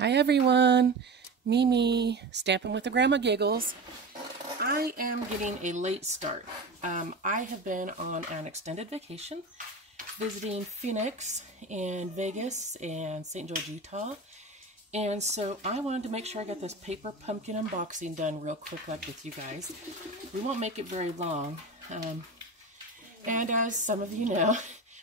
Hi everyone, Mimi, Stampin' with the Grandma Giggles. I am getting a late start. I have been on an extended vacation, visiting Phoenix and Vegas and St. George, Utah. And so I wanted to make sure I got this paper pumpkin unboxing done real quick like with you guys. We won't make it very long. And as some of you know,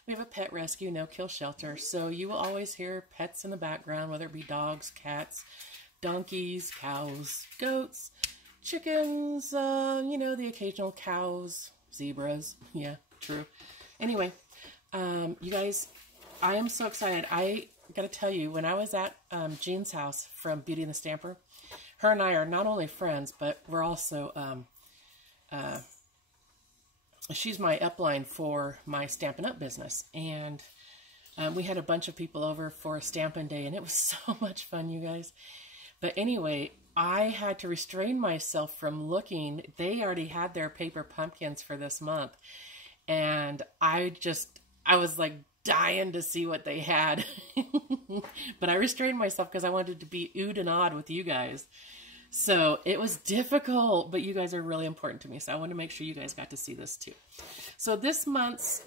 we have a pet rescue, no-kill shelter, so you will always hear pets in the background, whether it be dogs, cats, donkeys, cows, goats, chickens, you know, the occasional cows, zebras. Yeah, true. Anyway, you guys, I am so excited. I got to tell you, when I was at Jean's house from Beauty and the Stamper, her and I are not only friends, but we're also... she's my upline for my Stampin' Up! Business, and we had a bunch of people over for a Stampin' Day, and it was so much fun, you guys. But anyway, I had to restrain myself from looking. They already had their paper pumpkins for this month, and I was like dying to see what they had. But I restrained myself because I wanted to be oohed and awed with you guys. So it was difficult, but you guys are really important to me, so I want to make sure you guys got to see this too. So this month's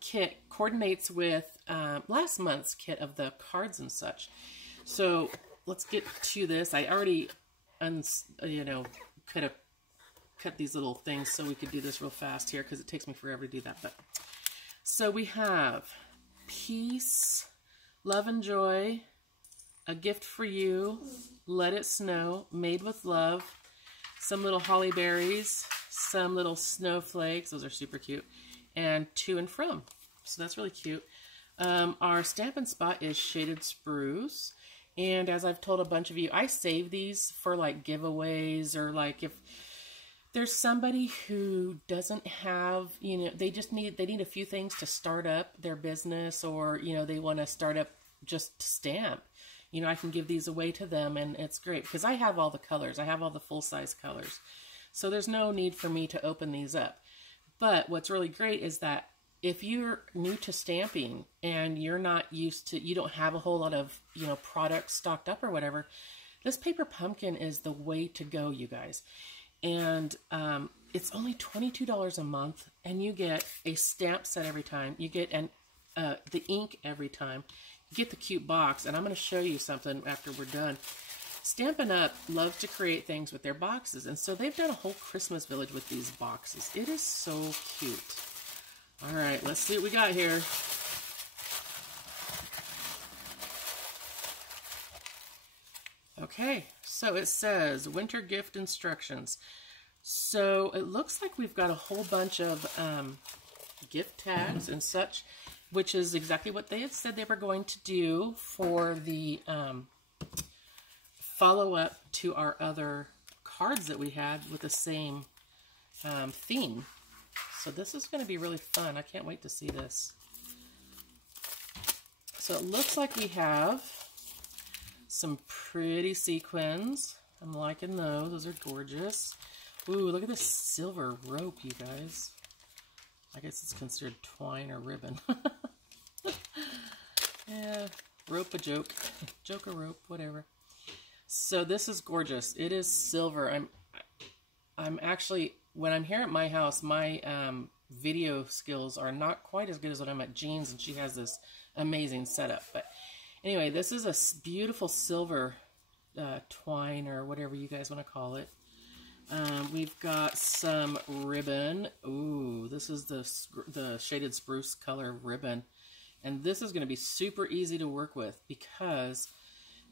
kit coordinates with last month's kit of the cards and such. So let's get to this. I already, could have cut these little things so we could do this real fast here because it takes me forever to do that. But so we have peace, love and joy, a gift for you, let it snow, made with love, some little holly berries, some little snowflakes, those are super cute, and to and from. So that's really cute. Our Stampin' Spot is shaded spruce, and as I've told a bunch of you, I save these for like giveaways, or like if there's somebody who doesn't have, they need a few things to start up their business, or they want to start up just to stamp. I can give these away to them, and it's great because I have all the colors. I have all the full-size colors. So there's no need for me to open these up. But what's really great is that if you're new to stamping and you're not used to, you don't have a whole lot of, products stocked up or whatever, this paper pumpkin is the way to go, you guys. And it's only $22 a month, and you get a stamp set every time. You get the ink every time. Get the cute box, and I'm going to show you something after we're done. Stampin' Up! Loves to create things with their boxes, and so they've done a whole Christmas village with these boxes. It is so cute. All right, let's see what we got here. Okay, so it says winter gift instructions. So it looks like we've got a whole bunch of gift tags and such, which is exactly what they had said they were going to do for the follow-up to our other cards that we had with the same theme. So this is going to be really fun. I can't wait to see this. So it looks like we have some pretty sequins. I'm liking those. Those are gorgeous. Ooh, look at this silver rope, you guys. I guess it's considered twine or ribbon. Yeah, rope a joke. Joke a rope, whatever. So this is gorgeous. It is silver. I'm actually, when I'm here at my house, my video skills are not quite as good as when I'm at Jean's, and she has this amazing setup. But anyway, this is a beautiful silver twine, or whatever you guys want to call it. We've got some ribbon. Ooh, this is the shaded spruce color ribbon. And this is going to be super easy to work with because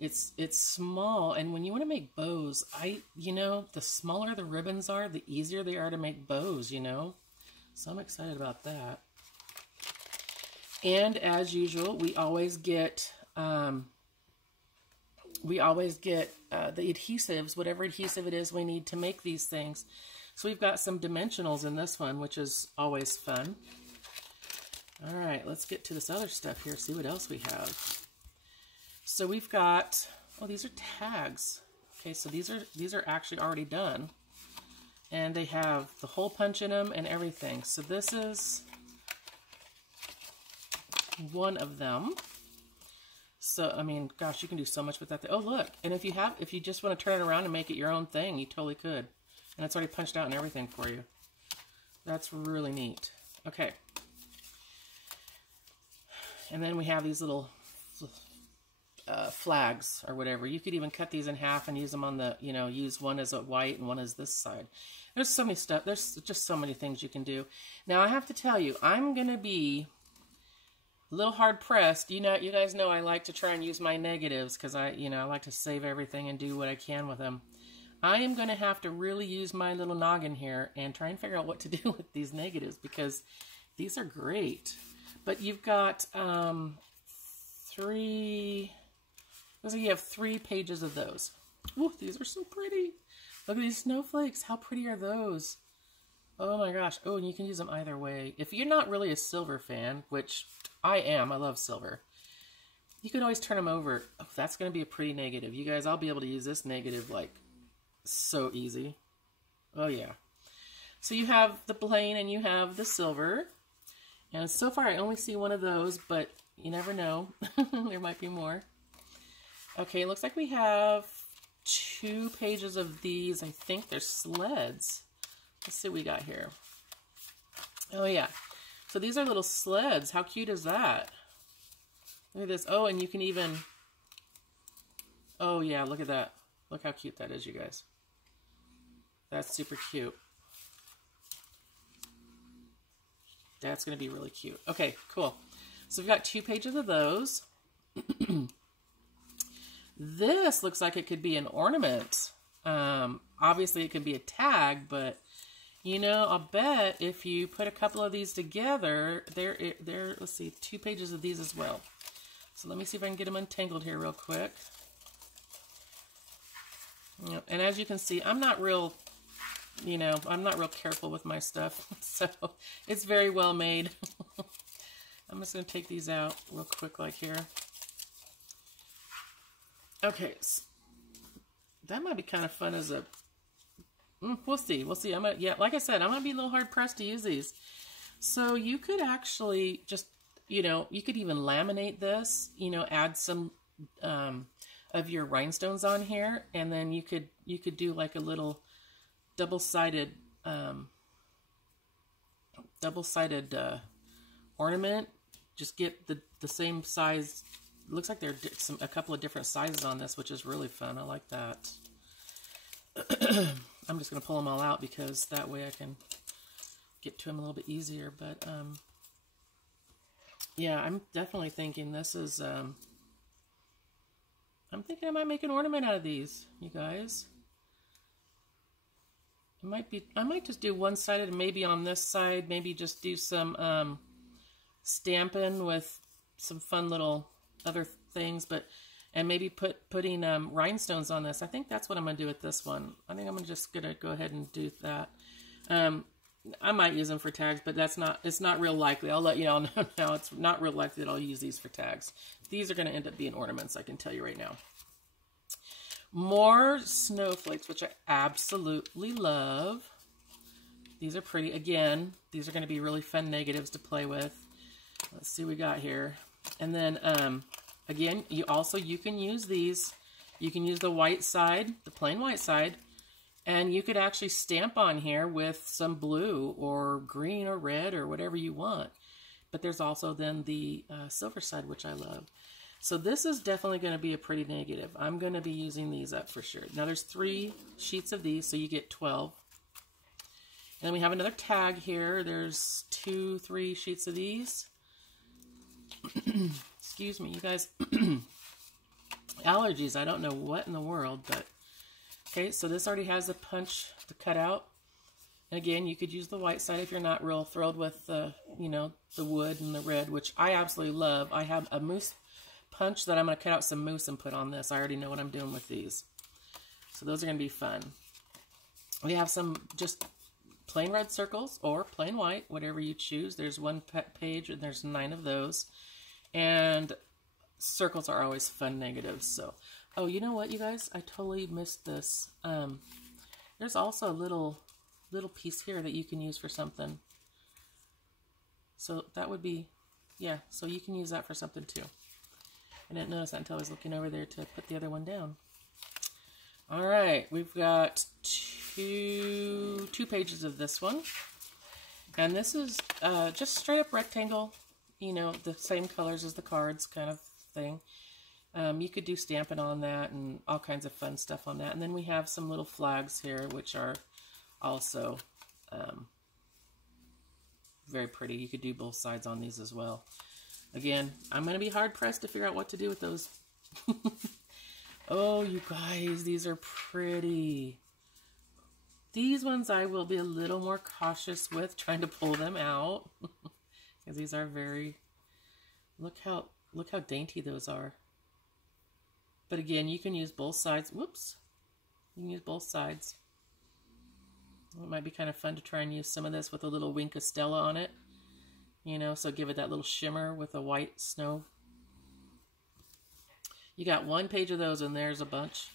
it's small. And when you want to make bows, the smaller the ribbons are, the easier they are to make bows, So I'm excited about that. And as usual, we always get the adhesives, whatever adhesive it is we need to make these things. So we've got some dimensionals in this one, which is always fun. All right, let's get to this other stuff here, see what else we have. So we've got, oh, these are tags. Okay, so these are actually already done. And they have the hole punch in them and everything. So this is one of them. so, I mean, gosh, you can do so much with that. Oh, look. And if you just want to turn it around and make it your own thing, you totally could. And it's already punched out and everything for you. That's really neat. Okay. And then we have these little flags or whatever. You could even cut these in half and use them on the, you know, use one as a white and one as this side. There's so many stuff. There's just so many things you can do. Now, I have to tell you, I'm going to be a little hard pressed. You know, you guys know I like to try and use my negatives because I like to save everything and do what I can with them. I am going to have to really use my little noggin here and try and figure out what to do with these negatives because these are great. But you've got you have 3 pages of those. Ooh, these are so pretty. Look at these snowflakes. How pretty are those? Oh my gosh. Oh, and you can use them either way. If you're not really a silver fan, which I am, I love silver, you could always turn them over. Oh, that's going to be a pretty negative. You guys, I'll be able to use this negative like so easy. Oh yeah. So you have the plain and you have the silver. And so far I only see one of those, but you never know. There might be more. Okay, it looks like we have 2 pages of these. I think they're sleds. Let's see what we got here. Oh yeah. So these are little sleds. How cute is that? Look at this. Oh, and you can even... Oh yeah, look at that. Look how cute that is, you guys. That's super cute. That's going to be really cute. Okay, cool. So we've got 2 pages of those. This looks like it could be an ornament. Obviously, it could be a tag, but, you know, I'll bet if you put a couple of these together, let's see, 2 pages of these as well. So let me see if I can get them untangled here real quick. And as you can see, I'm not real... You know, I'm not real careful with my stuff, so it's very well made. I'm just going to take these out real quick like here. Okay, so that might be kind of fun as a... we'll see, we'll see. Yeah, like I said, I'm going to be a little hard-pressed to use these. So you could actually just, you know, you could even laminate this, you know, add some of your rhinestones on here, and then you could do like a little... double-sided ornament. Just get the same size. Looks like there are a couple of different sizes on this, which is really fun. I like that. I'm just going to pull them all out because that way I can get to them a little bit easier. But yeah, I'm definitely thinking this is... I'm thinking I might make an ornament out of these, you guys. I might just do one-sided and maybe on this side, maybe just do some stamping with some fun little other things, and maybe putting rhinestones on this. I think that's what I'm going to do with this one. I think I'm just going to go ahead and do that. I might use them for tags, but it's not real likely. I'll let you all know now. It's not real likely that I'll use these for tags. These are going to end up being ornaments, I can tell you right now. More snowflakes, which I absolutely love. These are pretty. Again, these are going to be really fun negatives to play with. Let's see what we got here. And then, again, you can use these. You can use the white side, the plain white side, and you could actually stamp on here with some blue or green or red or whatever you want. But there's also then the silver side, which I love. So this is definitely going to be a pretty negative. I'm going to be using these up for sure. Now there's 3 sheets of these, so you get 12. And then we have another tag here. There's 2, 3 sheets of these. Excuse me, you guys. Allergies, I don't know what in the world, but... Okay, so this already has a punch to cut out. And again, you could use the white side if you're not real thrilled with the, you know, the wood and the red, which I absolutely love. I have a moose punch that I'm going to cut out some mousse and put on this. I already know what I'm doing with these. So those are going to be fun. We have some just plain red circles or plain white, whatever you choose. There's 1 page and there's 9 of those. And circles are always fun negatives. So, oh, you know what, you guys? I totally missed this. There's also a little piece here that you can use for something. So that would be, yeah, so you can use that for something too. I didn't notice that until I was looking over there to put the other one down. All right, we've got two pages of this one. And this is just straight up rectangle, you know, the same colors as the cards kind of thing. You could do stamping on that and all kinds of fun stuff on that. And then we have some little flags here, which are also very pretty. You could do both sides on these as well. Again, I'm going to be hard-pressed to figure out what to do with those. Oh, you guys, these are pretty. These ones I will be a little more cautious with trying to pull them out. Because these are very, look how dainty those are. But again, you can use both sides. Whoops. You can use both sides. It might be kind of fun to try and use some of this with a little wink of Stella on it. You know, so give it that little shimmer with a white snow. You got one page of those and there's a bunch.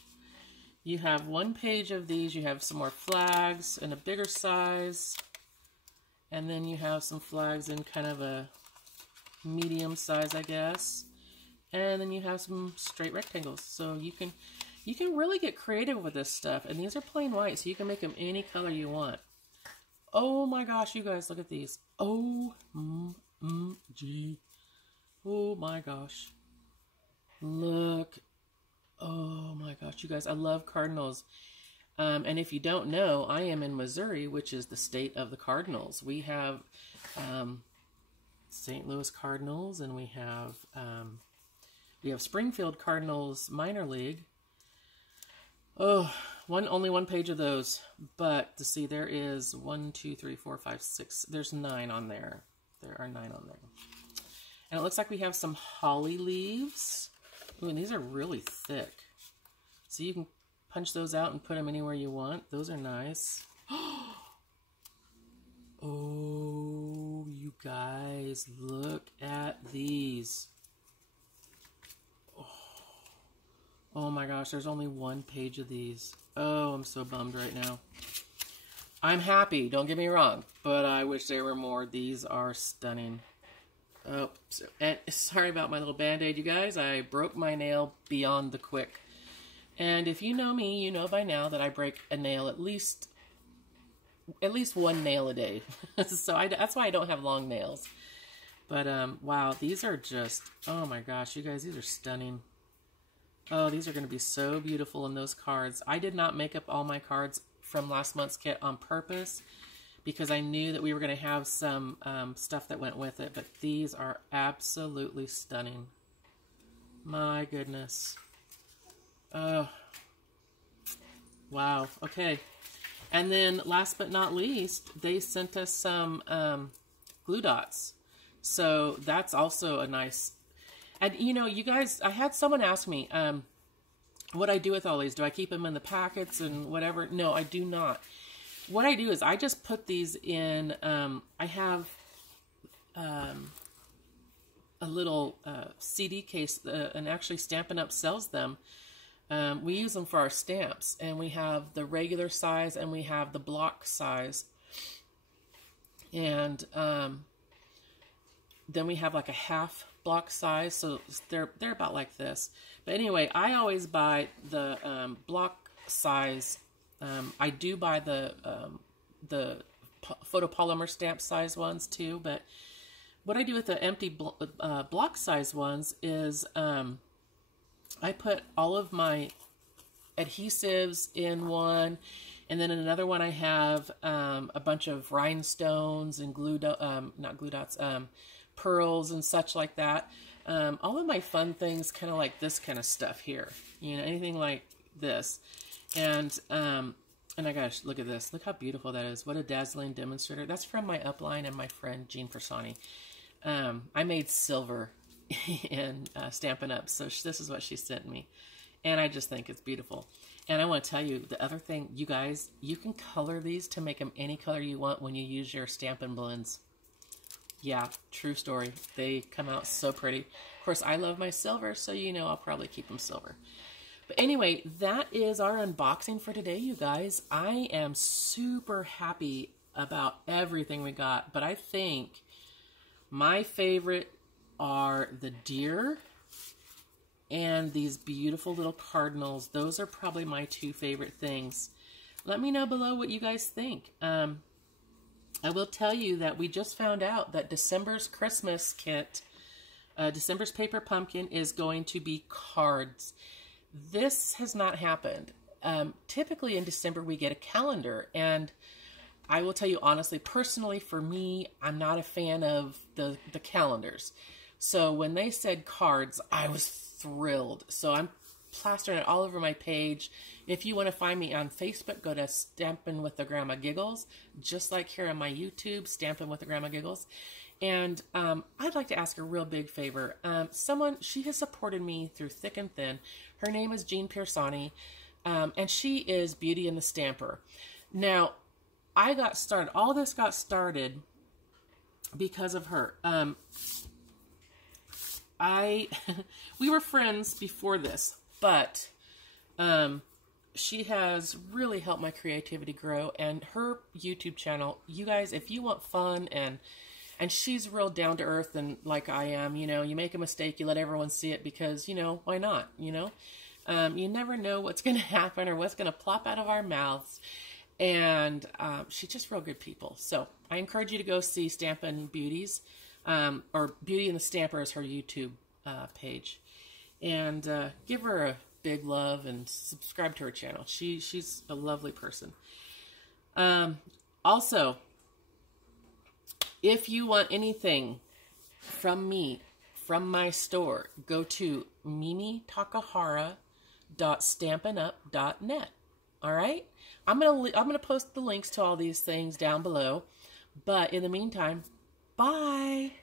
You have one page of these. You have some more flags in a bigger size. And then you have some flags in kind of a medium size, I guess. And then you have some straight rectangles. So you can really get creative with this stuff. And these are plain white, so you can make them any color you want. Oh my gosh, you guys, look at these. OMG. Oh my gosh. Look. Oh my gosh, you guys, I love cardinals. And if you don't know, I am in Missouri, which is the state of the Cardinals. We have St. Louis Cardinals, and we have Springfield Cardinals minor league. Oh, only one page of those. But to see, there is 1, 2, 3, 4, 5, 6. There's 9 on there. There are 9 on there. And it looks like we have some holly leaves. Ooh, and these are really thick. So you can punch those out and put them anywhere you want. Those are nice. Oh, you guys, look at these. Oh my gosh, there's only one page of these. Oh, I'm so bummed right now. I'm happy, don't get me wrong, but I wish there were more. These are stunning. Oh, and sorry about my little band-aid, you guys. I broke my nail beyond the quick. And if you know me, you know by now that I break a nail at least one nail a day. So that's why I don't have long nails. But wow, these are just, oh my gosh, you guys, these are stunning. Oh, these are going to be so beautiful in those cards. I did not make up all my cards from last month's kit on purpose because I knew that we were going to have some stuff that went with it. But these are absolutely stunning. My goodness. Oh, wow. Okay. And then last but not least, they sent us some glue dots. So that's also a nice... And, you know, you guys, I had someone ask me what I do with all these. Do I keep them in the packets and whatever? No, I do not. What I do is I just put these in, I have a little CD case, and actually Stampin' Up! Sells them. We use them for our stamps, and we have the regular size and we have the block size. And then we have like a half block size, so they're about like this. But anyway, I always buy the block size. I do buy the photopolymer stamp size ones too, but what I do with the empty block size ones is I put all of my adhesives in one, and then in another one I have a bunch of rhinestones and not glue dots, pearls and such like that. All of my fun things, kind of like this kind of stuff here, you know, anything like this. And I gosh, look at this. Look how beautiful that is. What a dazzling demonstrator. That's from my upline and my friend Jean Persani. I made silver in Stampin' Up, so this is what she sent me. And I just think it's beautiful. And I want to tell you, the other thing, you guys, you can color these to make them any color you want when you use your Stampin' Blends. Yeah, true story. They come out so pretty. Of course, I love my silver, so you know I'll probably keep them silver. But anyway, that is our unboxing for today, you guys. I am super happy about everything we got, but I think my favorite are the deer and these beautiful little cardinals. Those are probably my two favorite things. Let me know below what you guys think. I will tell you that we just found out that December's Christmas kit, December's Paper Pumpkin, is going to be cards. This has not happened. Typically in December we get a calendar, and I will tell you honestly, personally for me, I'm not a fan of the calendars. So when they said cards, I was thrilled. So I'm plastering it all over my page. If you want to find me on Facebook, go to Stampin' with the Grandma Giggles, just like here on my YouTube, Stampin' with the Grandma Giggles. And I'd like to ask a real big favor. She has supported me through thick and thin. Her name is Jean Piersani, and she is Beauty and the Stamper. Now, I got started, all this got started because of her. We were friends before this, but she has really helped my creativity grow, and her YouTube channel, you guys, if you want fun, and she's real down to earth, and like I am, you know, you make a mistake, you let everyone see it, because, you know, why not, you know? You never know what's going to happen or what's going to plop out of our mouths, and she's just real good people. So I encourage you to go see Stampin' Beauties, or Beauty and the Stamper is her YouTube page, and give her a big love and subscribe to her channel. She's a lovely person. Also, if you want anything from me, from my store, go to mimitakahara.stampinup.net. All right? I'm gonna post the links to all these things down below. But in the meantime, bye.